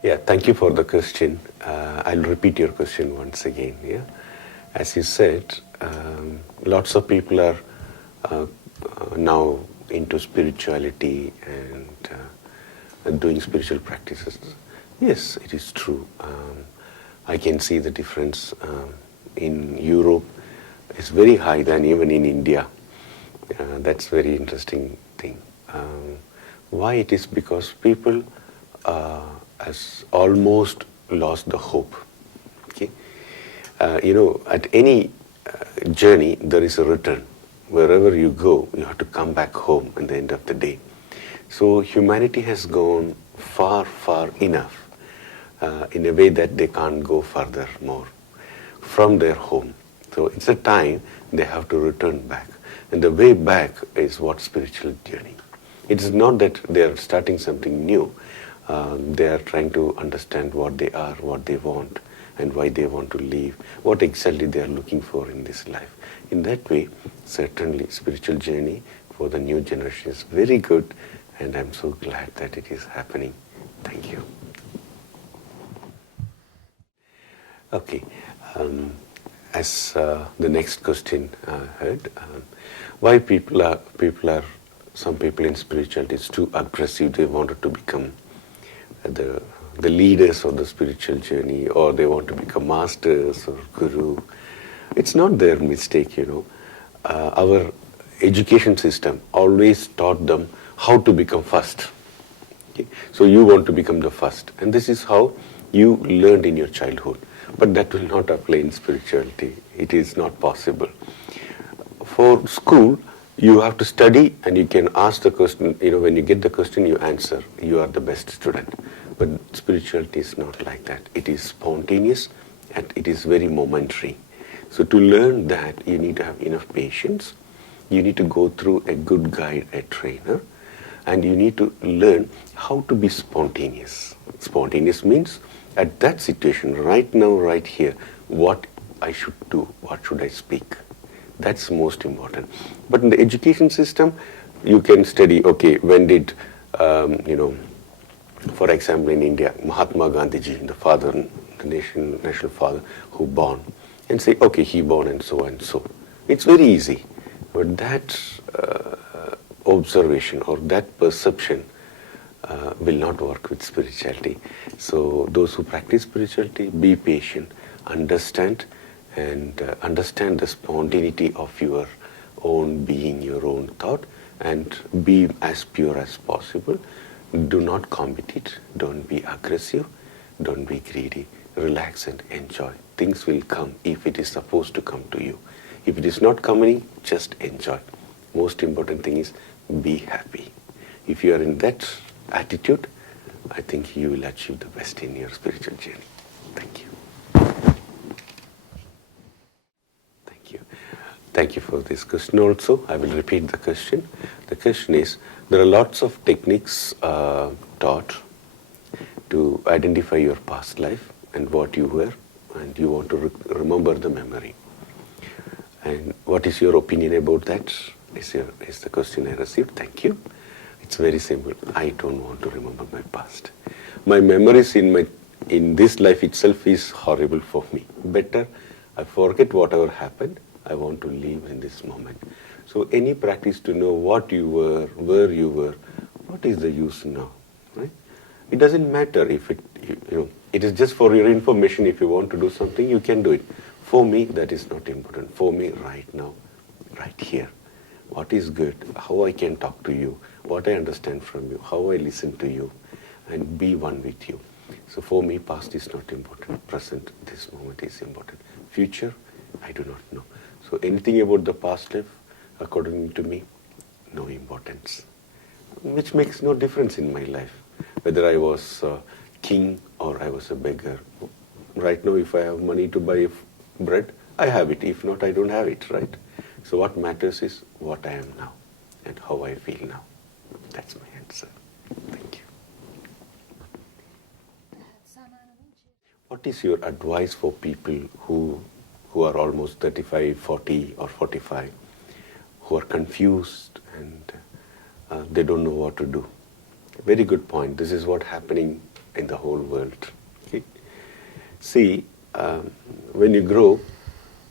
Yeah, thank you for the question. I'll repeat your question once again. Yeah, as you said, lots of people are uh, now into spirituality and doing spiritual practices. Yes, it is true. I can see the difference in Europe. It's very high than even in India. That's very interesting thing. Why it is because people has almost lost the hope. Okay, at any journey there is a return. Wherever you go, you have to come back home at the end of the day. So humanity has gone far, far enough in a way that they can't go further more from their home. So it's a time they have to return back. And the way back is what spiritual journey. It is not that they are starting something new. They are trying to understand what they are, what they want, and why they want to live, what exactly they are looking for in this life. In that way, certainly spiritual journey for the new generation is very good, and I'm so glad that it is happening. Thank you. Okay. As the next question heard, why some people in spirituality is too aggressive. They wanted to become the leaders of the spiritual journey, or they want to become masters or guru. It's not their mistake, Our education system always taught them how to become first. Okay? So you want to become the first, and this is how you learned in your childhood. But that will not apply in spirituality. It is not possible. For school, you have to study and you can ask the question, when you get the question, you answer. You are the best student. But spirituality is not like that. It is spontaneous and it is very momentary. So to learn that, you need to have enough patience. You need to go through a good guide, a trainer, and you need to learn how to be spontaneous. Spontaneous means at that situation, right now, right here, what I should do, what should I speak. That's most important. But in the education system, you can study, okay, when did, for example, in India, Mahatma Gandhiji, the father, the national father, who born, and say, okay, he born and so and so. It's very easy. But that observation or that perception will not work with spirituality. So those who practice spirituality, be patient, understand, and understand the spontaneity of your own being, your own thought, and be as pure as possible. Do not compete, don't be aggressive, don't be greedy. Relax and enjoy. Things will come if it is supposed to come to you. If it is not coming, just enjoy. Most important thing is be happy. If you are in that attitude, I think you will achieve the best in your spiritual journey. Thank you. Thank you. Thank you for this question also. I will repeat the question. The question is, there are lots of techniques taught to identify your past life and what you were, and you want to remember the memory. And what is your opinion about that? Is the question I received. Thank you. It's very simple. I don't want to remember my past. My memories in this life itself is horrible for me. Better I forget whatever happened. I want to live in this moment. So any practice to know what you were, where you were, what is the use now? Right? It doesn't matter if it is just for your information. If you want to do something, you can do it. For me, that is not important. For me, right now, right here, what is good, how I can talk to you, what I understand from you, how I listen to you, and be one with you. So for me, past is not important. Present, this moment is important. Future, I do not know. So anything about the past life, according to me, no importance. Which makes no difference in my life. Whether I was a king or I was a beggar. Right now, if I have money to buy bread, I have it. If not, I don't have it, right? So what matters is what I am now and how I feel now. That's my answer. Thank you. What is your advice for people who are almost 35, 40 or 45, who are confused and they don't know what to do? Very good point. This is what's happening in the whole world. Okay? See, when you grow,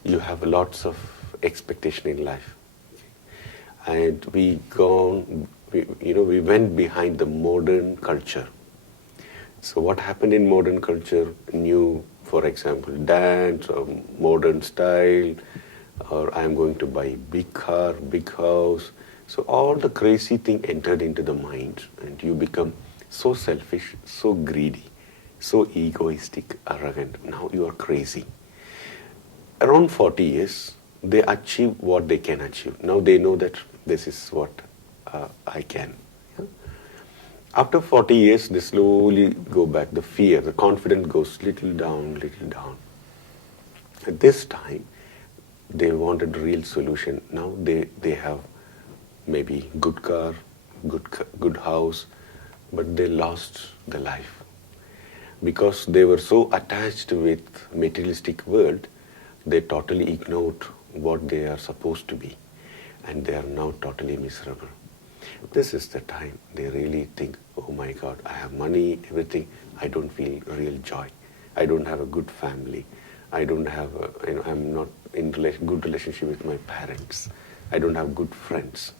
you have lots of expectation in life. And we went behind the modern culture. So what happened in modern culture, new, for example, dance or modern style, or I'm going to buy big car, big house. So all the crazy thing entered into the mind, and you become so selfish, so greedy, so egoistic, arrogant. Now you are crazy. Around 40 years, they achieve what they can achieve. Now they know that this is what I can. Yeah? After 40 years, they slowly go back. The fear, the confidence goes little down, little down. At this time, they wanted a real solution. Now they have maybe good car, good house, but they lost the life. Because they were so attached with materialistic world, they totally ignored what they are supposed to be. And they are now totally miserable. This is the time they really think, oh my God, I have money, everything, I don't feel real joy. I don't have a good family. I don't have, I'm not in good relationship with my parents. I don't have good friends.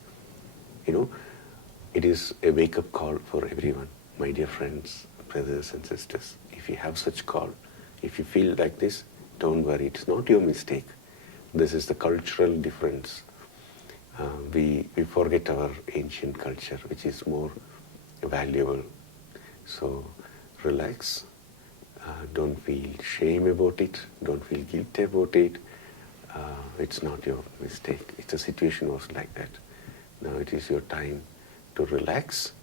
It is a wake-up call for everyone. My dear friends, brothers and sisters, if you have such call, if you feel like this, don't worry, it's not your mistake. This is the cultural difference. We forget our ancient culture, which is more valuable. So relax. Don't feel shame about it. Don't feel guilty about it. It's not your mistake. It's a situation was like that. Now it is your time to relax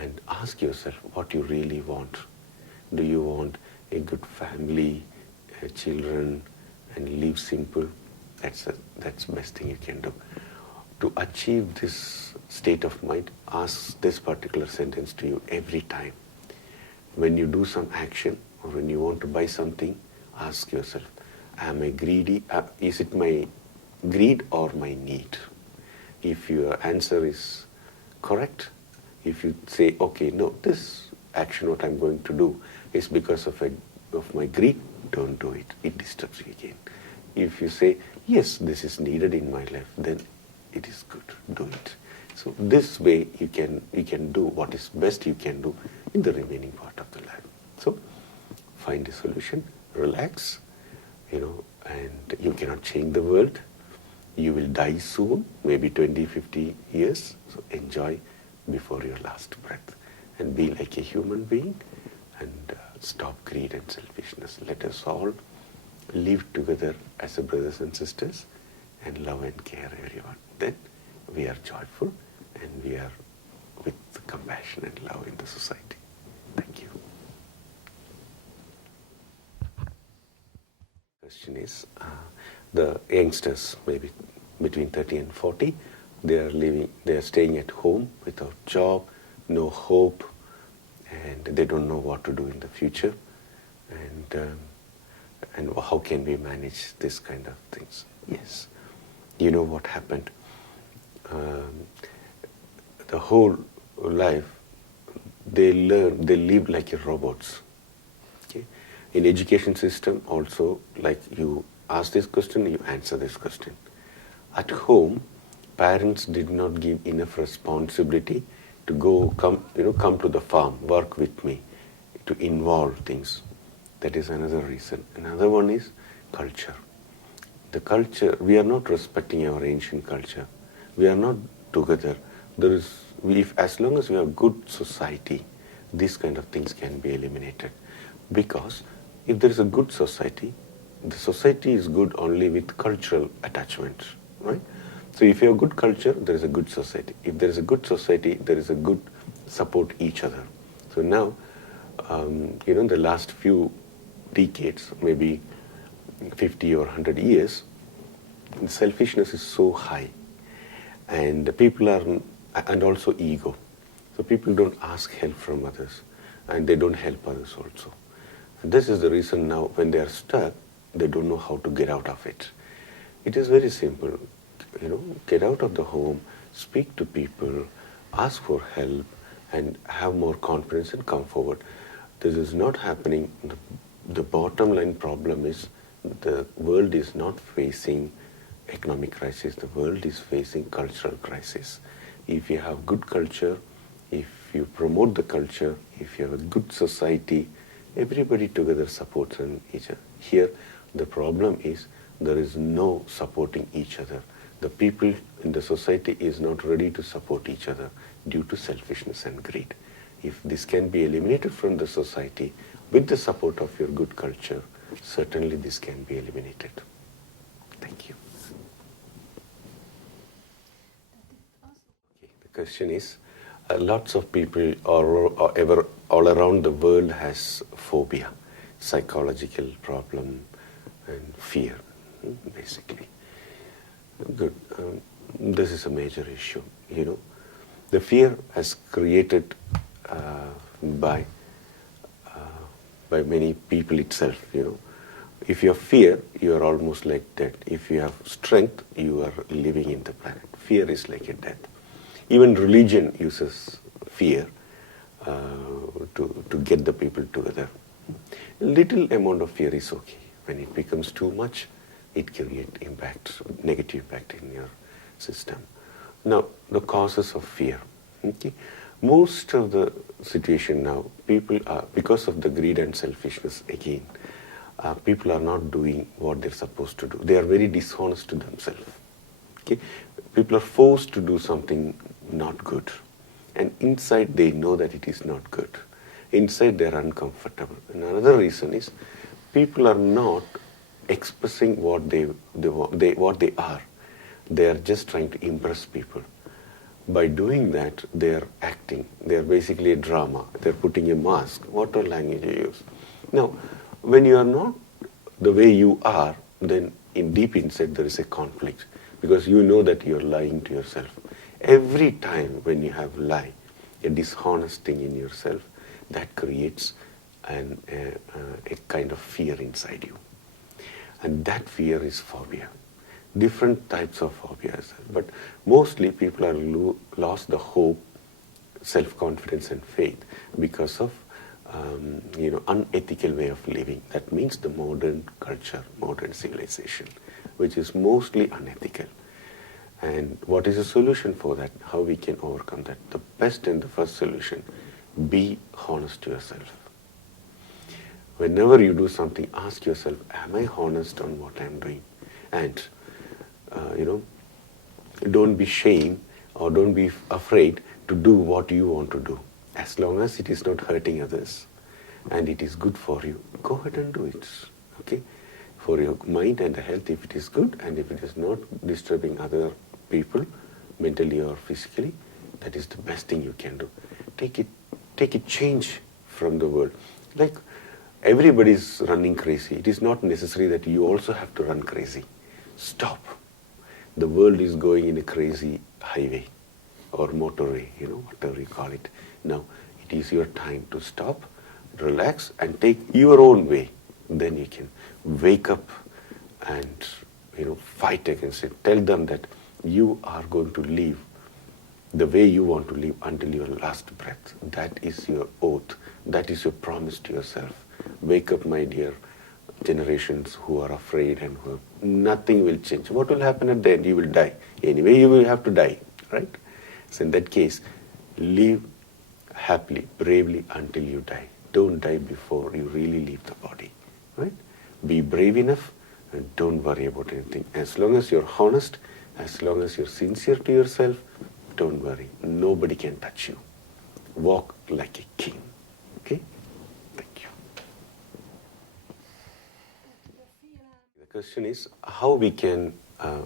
and ask yourself what you really want. Do you want a good family, children, and live simple? That's the best thing you can do. To achieve this state of mind, ask this particular sentence to you every time. When you do some action or when you want to buy something, ask yourself, am I greedy? Is it my greed or my need? If your answer is correct, if you say, okay, no, this action what I'm going to do is because of my greed, don't do it. It disturbs you again. If you say, yes, this is needed in my life, then it is good, do it. So this way you can do what is best you can do in the remaining part of the life. So find a solution, relax, and you cannot change the world. You will die soon, maybe 20, 50 years. So enjoy before your last breath and be like a human being and stop greed and selfishness. Let us all live together as a brothers and sisters and love and care everyone. Then we are joyful and we are with compassion and love in the society. Thank you. Question is, the youngsters, maybe between 30 and 40, they are staying at home without job, no hope, and they don't know what to do in the future. And how can we manage this kind of things? Yes. You know what happened? The whole life, they live like robots. Okay? In education system also, like you ask this question, you answer this question. At home, parents did not give enough responsibility to come to the farm, work with me, to involve things. That is another reason. Another one is culture. The culture, we are not respecting our ancient culture. We are not together. As long as we have good society, these kind of things can be eliminated. Because if there is a good society, the society is good only with cultural attachments, right? So if you have good culture, there is a good society. If there is a good society, there is a good support each other. So now, the last few decades, maybe 50 or 100 years, the selfishness is so high, and and also ego. So people don't ask help from others, and they don't help others also. And this is the reason now when they are stuck, they don't know how to get out of it. It is very simple, get out of the home, speak to people, ask for help, and have more confidence and come forward. this is not happening, the bottom line problem is the world is not facing economic crisis, the world is facing cultural crisis. If you have good culture, if you promote the culture, if you have a good society, everybody together supports each other. Here, the problem is there is no supporting each other. The people in the society is not ready to support each other due to selfishness and greed. If this can be eliminated from the society with the support of your good culture, certainly this can be eliminated. Thank you. Okay, the question is, lots of people all around the world has phobia, psychological problem and fear, basically. Good. This is a major issue. The fear has created by many people itself. If you have fear, you are almost like dead. If you have strength, you are living in the planet. Fear is like a death. Even religion uses fear to get the people together. A little amount of fear is okay. When it becomes too much, it creates negative impact in your system. Now, the causes of fear. Okay? Most of the situation now, people are, because of the greed and selfishness again, people are not doing what they're supposed to do. They are very dishonest to themselves. Okay? People are forced to do something not good. And inside they know that it is not good. Inside they are uncomfortable. And another reason is people are not expressing what they are. They are just trying to impress people. By doing that, they are acting. They are basically a drama. They are putting a mask. Whatever language you use. Now, when you are not the way you are, then in deep inside there is a conflict, because you know that you are lying to yourself. Every time when you have lie, a dishonest thing in yourself, that creates a kind of fear inside you. And that fear is phobia. Different types of phobias, but mostly people are lost the hope, self-confidence and faith because of unethical way of living. That means the modern culture, modern civilization, which is mostly unethical. And what is the solution for that? How we can overcome that? The best and the first solution, be honest to yourself. Whenever you do something, ask yourself, am I honest on what I'm doing? And don't be ashamed or don't be afraid to do what you want to do. As long as it is not hurting others and it is good for you, go ahead and do it. Okay? For your mind and health, if it is good, and if it is not disturbing other people, mentally or physically, that is the best thing you can do. Take a change from the world. Like everybody is running crazy. It is not necessary that you also have to run crazy. Stop. The world is going in a crazy highway or motorway, whatever you call it. Now, it is your time to stop, relax, and take your own way. Then you can wake up and, fight against it. Tell them that you are going to live the way you want to live until your last breath. That is your oath. That is your promise to yourself. Wake up, my dear generations who are afraid and who nothing will change. What will happen at the end? You will die. Anyway, you will have to die, right? So in that case, live happily, bravely until you die. Don't die before you really leave the body, right? Be brave enough and don't worry about anything. As long as you're honest, as long as you're sincere to yourself, don't worry. Nobody can touch you. Walk like a king. Okay? Thank you. The question is how we can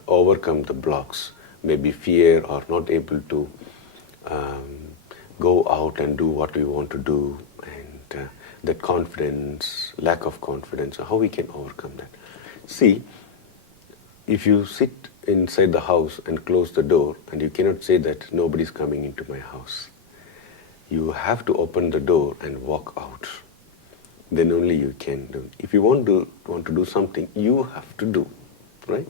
overcome the blocks, maybe fear or not able to go out and do what we want to do, and that confidence, lack of confidence, how we can overcome that. See, if you sit inside the house and close the door, and you cannot say that nobody's coming into my house. You have to open the door and walk out. Then only you can do. If you want to do something, you have to do, right?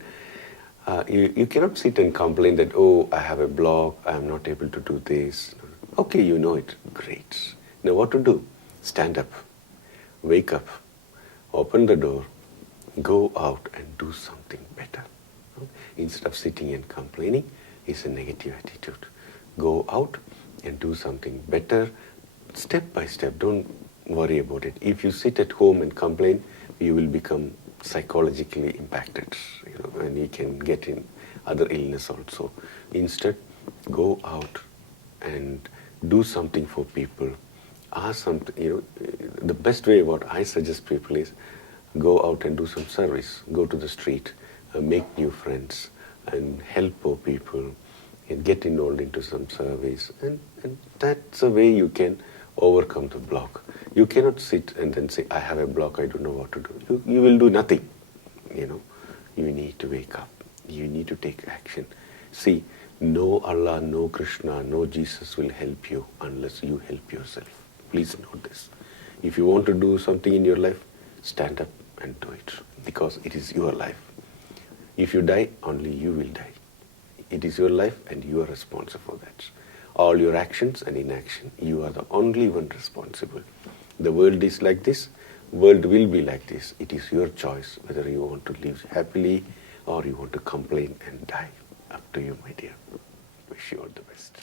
You cannot sit and complain that, oh, I have a block, I am not able to do this. Okay, you know it. Great. Now what to do? Stand up. wake up, open the door, go out and do something better. Instead of sitting and complaining, is a negative attitude. Go out and do something better, step by step. Don't worry about it. If you sit at home and complain, you will become psychologically impacted, and you can get in other illness also. Instead, go out and do something for people. Ask something. The best way what I suggest people is go out and do some service. Go to the street, make new friends, and help poor people, and get involved into some service. And that's a way you can overcome the block. You cannot sit and then say, I have a block, I don't know what to do. You will do nothing. You need to wake up. You need to take action. See, no Allah, no Krishna, no Jesus will help you unless you help yourself. Please note this. If you want to do something in your life, stand up and do it, because it is your life. If you die, only you will die. It is your life and you are responsible for that. All your actions and inaction, you are the only one responsible. The world is like this, world will be like this. It is your choice whether you want to live happily or you want to complain and die. Up to you, my dear. Wish you all the best.